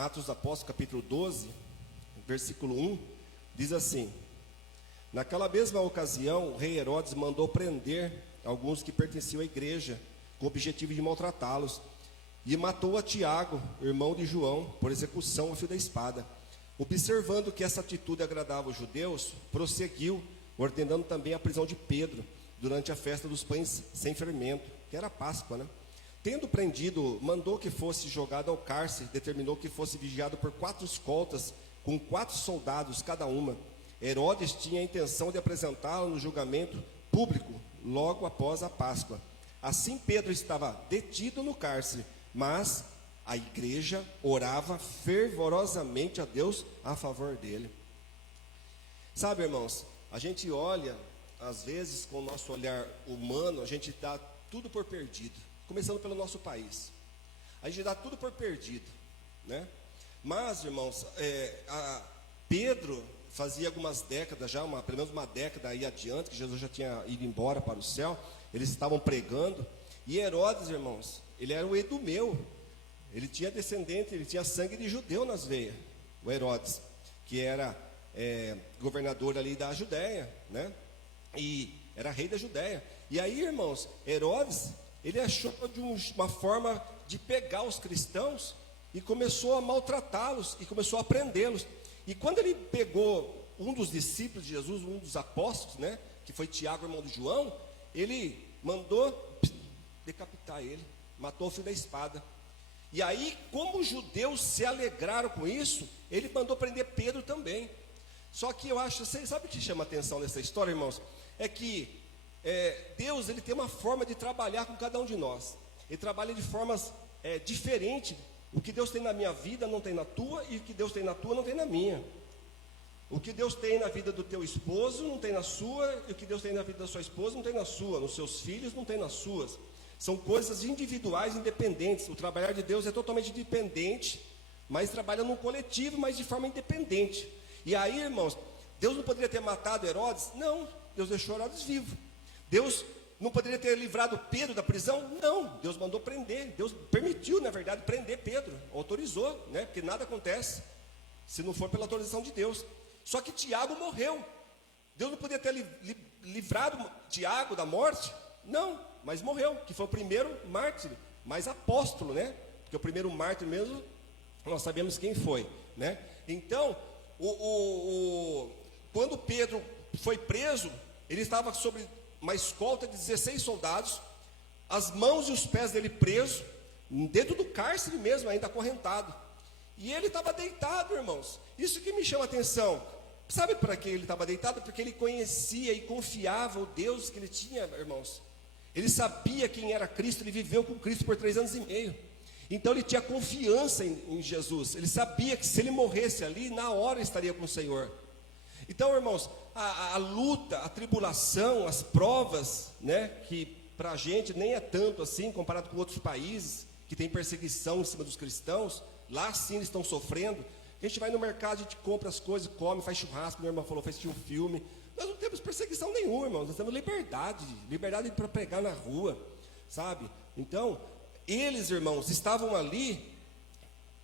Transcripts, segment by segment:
Atos dos Apóstolos, capítulo 12, versículo 1, diz assim: naquela mesma ocasião, o rei Herodes mandou prender alguns que pertenciam à igreja, com o objetivo de maltratá-los, e matou a Tiago, irmão de João, por execução a fio da espada. Observando que essa atitude agradava os judeus, prosseguiu, ordenando também a prisão de Pedro, durante a festa dos pães sem fermento, que era a Páscoa, né? Tendo prendido, mandou que fosse jogado ao cárcere, determinou que fosse vigiado por 4 escoltas, com 4 soldados cada uma. Herodes tinha a intenção de apresentá-lo no julgamento público, logo após a Páscoa. Assim Pedro estava detido no cárcere, mas a igreja orava fervorosamente a Deus a favor dele. Sabe, irmãos, a gente olha, às vezes, com o nosso olhar humano, a gente dá tudo por perdido, começando pelo nosso país. A gente dá tudo por perdido, né? Mas, irmãos, Pedro fazia algumas décadas já, pelo menos uma década aí adiante, que Jesus já tinha ido embora para o céu, eles estavam pregando, e Herodes, irmãos, ele era o Edumeu, ele tinha descendente, ele tinha sangue de judeu nas veias, o Herodes, que era governador ali da Judéia, né? E era rei da Judéia. E aí, irmãos, Herodes, ele achou de uma forma de pegar os cristãos e começou a maltratá-los e começou a prendê-los. E quando ele pegou um dos discípulos de Jesus, um dos apóstolos, né, que foi Tiago, irmão de João, ele mandou decapitar ele, matou o fio da espada. E aí, como os judeus se alegraram com isso, ele mandou prender Pedro também. Só que eu acho, sabe o que chama atenção nessa história, irmãos? É que Deus, ele tem uma forma de trabalhar com cada um de nós. Ele trabalha de formas diferentes. O que Deus tem na minha vida não tem na tua, e o que Deus tem na tua não tem na minha. O que Deus tem na vida do teu esposo não tem na sua, e o que Deus tem na vida da sua esposa não tem na sua, nos seus filhos não tem nas suas. São coisas individuais, independentes. O trabalhar de Deus é totalmente dependente, mas trabalha num coletivo, mas de forma independente. E aí, irmãos, Deus não poderia ter matado Herodes? Não, Deus deixou Herodes vivo. Deus não poderia ter livrado Pedro da prisão? Não, Deus mandou prender. Deus permitiu, na verdade, prender Pedro, autorizou, né? Porque nada acontece se não for pela autorização de Deus. Só que Tiago morreu. Deus não poderia ter livrado Tiago da morte? Não, mas morreu, que foi o primeiro mártir, mais apóstolo, né? Porque o primeiro mártir mesmo, nós sabemos quem foi, né? Então, quando Pedro foi preso, ele estava sobre uma escolta de 16 soldados, as mãos e os pés dele presos, dentro do cárcere mesmo, ainda acorrentado. E ele estava deitado, irmãos. Isso que me chama a atenção. Sabe para que ele estava deitado? Porque ele conhecia e confiava o Deus que ele tinha, irmãos. Ele sabia quem era Cristo, ele viveu com Cristo por 3 anos e meio. Então ele tinha confiança em Jesus. Ele sabia que se ele morresse ali, na hora estaria com o Senhor. Então, irmãos, a luta, a tribulação, as provas, né, que para a gente nem é tanto assim, comparado com outros países, que tem perseguição em cima dos cristãos, lá sim eles estão sofrendo. A gente vai no mercado, a gente compra as coisas, come, faz churrasco, meu irmão falou, faz um filme. Nós não temos perseguição nenhuma, irmãos, nós temos liberdade para pregar na rua, sabe? Então, eles, irmãos, estavam ali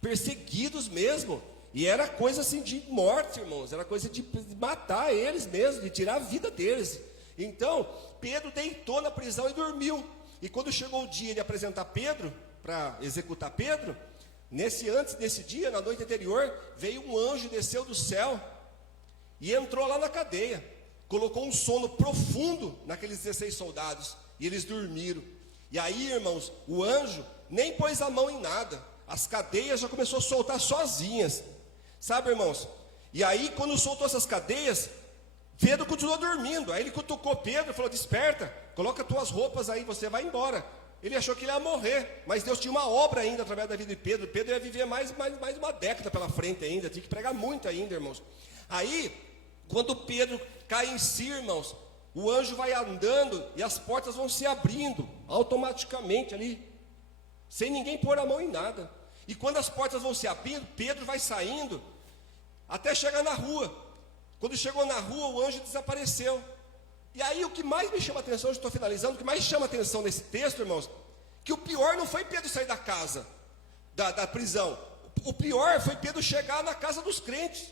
perseguidos mesmo. E era coisa assim de morte, irmãos. Era coisa de matar eles mesmo, de tirar a vida deles. Então, Pedro deitou na prisão e dormiu. E quando chegou o dia de apresentar Pedro, para executar Pedro, antes desse dia, na noite anterior, veio um anjo, desceu do céu e entrou lá na cadeia. Colocou um sono profundo naqueles 16 soldados. E eles dormiram. E aí, irmãos, o anjo nem pôs a mão em nada. As cadeias já começou a soltar sozinhas. Sabe, irmãos? E aí, quando soltou essas cadeias, Pedro continuou dormindo. Aí ele cutucou Pedro e falou, desperta, coloca tuas roupas aí, você vai embora. Ele achou que ele ia morrer, mas Deus tinha uma obra ainda através da vida de Pedro. Pedro ia viver mais uma década pela frente ainda, tinha que pregar muito ainda, irmãos. Aí, quando Pedro cai em si, irmãos, o anjo vai andando e as portas vão se abrindo automaticamente ali, sem ninguém pôr a mão em nada. E quando as portas vão se abrindo, Pedro vai saindo, até chegar na rua. Quando chegou na rua, o anjo desapareceu. E aí o que mais me chama a atenção, eu estou finalizando, o que mais chama a atenção nesse texto, irmãos, que o pior não foi Pedro sair da casa, da prisão. O pior foi Pedro chegar na casa dos crentes.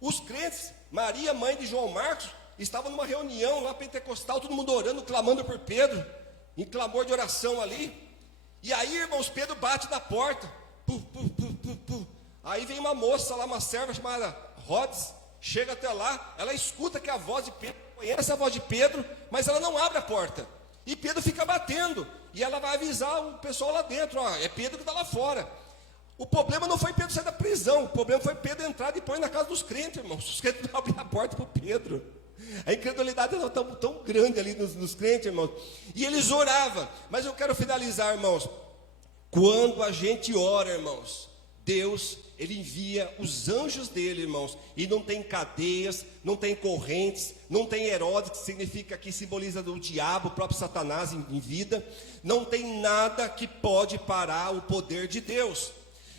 Os crentes, Maria, mãe de João Marcos, estavam numa reunião lá pentecostal, todo mundo orando, clamando por Pedro, em clamor de oração ali. E aí, irmãos, Pedro bate na porta. Aí vem uma moça lá, uma serva chamada Rhodes, chega até lá, ela escuta que a voz de Pedro, conhece a voz de Pedro, mas ela não abre a porta. E Pedro fica batendo, e ela vai avisar o pessoal lá dentro, ó, é Pedro que está lá fora. O problema não foi Pedro sair da prisão, o problema foi Pedro entrar depois na casa dos crentes, irmãos. Os crentes não abriam a porta para o Pedro. A incredulidade era tão grande ali nos crentes, irmãos. E eles oravam, mas eu quero finalizar, irmãos. Quando a gente ora, irmãos, Deus, Ele envia os anjos dele, irmãos, e não tem cadeias, não tem correntes, não tem Herodes, que significa, que simboliza o diabo, o próprio Satanás em vida, não tem nada que pode parar o poder de Deus.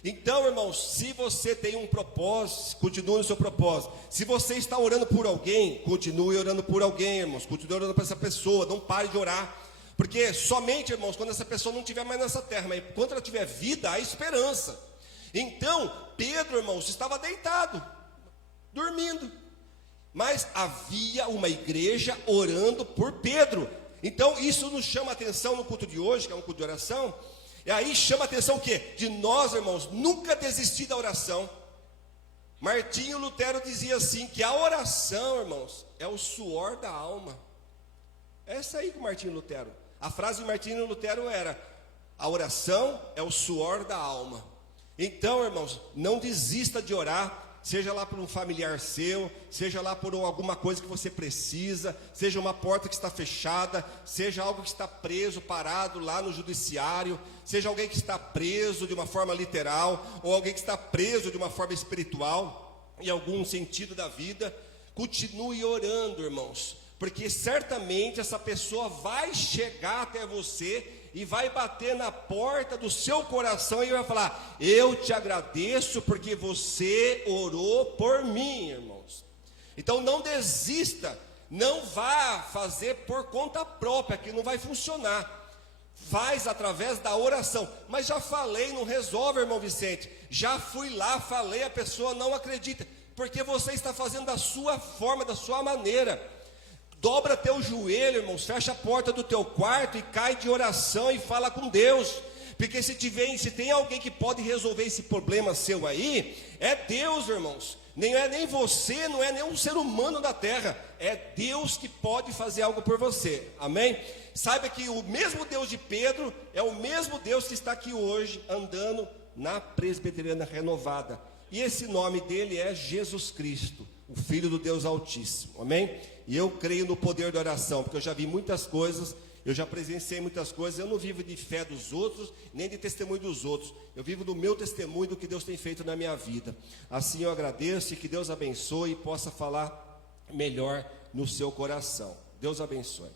Então, irmãos, se você tem um propósito, continue no seu propósito. Se você está orando por alguém, continue orando por alguém, irmãos, continue orando por essa pessoa, não pare de orar. Porque somente, irmãos, quando essa pessoa não estiver mais nessa terra, mas quando ela tiver vida, há esperança. Então, Pedro, irmãos, estava deitado, dormindo, mas havia uma igreja orando por Pedro. Então, isso nos chama a atenção no culto de hoje, que é um culto de oração. E aí chama a atenção o quê? De nós, irmãos, nunca desistir da oração. Martinho Lutero dizia assim, que a oração, irmãos, é o suor da alma. Essa aí que Martinho Lutero. A frase de Martinho Lutero era: a oração é o suor da alma. Então, irmãos, não desista de orar, seja lá por um familiar seu, seja lá por alguma coisa que você precisa, seja uma porta que está fechada, seja algo que está preso, parado lá no judiciário, seja alguém que está preso de uma forma literal, ou alguém que está preso de uma forma espiritual, em algum sentido da vida. Continue orando, irmãos, porque certamente essa pessoa vai chegar até você e vai bater na porta do seu coração e vai falar: eu te agradeço porque você orou por mim, irmãos. Então não desista, não vá fazer por conta própria, que não vai funcionar. Faz através da oração. Mas já falei, não resolve, irmão Vicente. Já fui lá, falei, a pessoa não acredita, porque você está fazendo da sua forma, da sua maneira. Dobra teu joelho, irmãos, fecha a porta do teu quarto e cai de oração e fala com Deus. Porque se tem alguém que pode resolver esse problema seu aí, é Deus, irmãos. Nem você, não é nenhum ser humano da terra. É Deus que pode fazer algo por você. Amém? Saiba que o mesmo Deus de Pedro é o mesmo Deus que está aqui hoje, andando na Presbiteriana Renovada. E esse nome dele é Jesus Cristo, o Filho do Deus Altíssimo. Amém? E eu creio no poder da oração, porque eu já vi muitas coisas, eu já presenciei muitas coisas. Eu não vivo de fé dos outros, nem de testemunho dos outros. Eu vivo do meu testemunho, do que Deus tem feito na minha vida. Assim eu agradeço e que Deus abençoe e possa falar melhor no seu coração. Deus abençoe.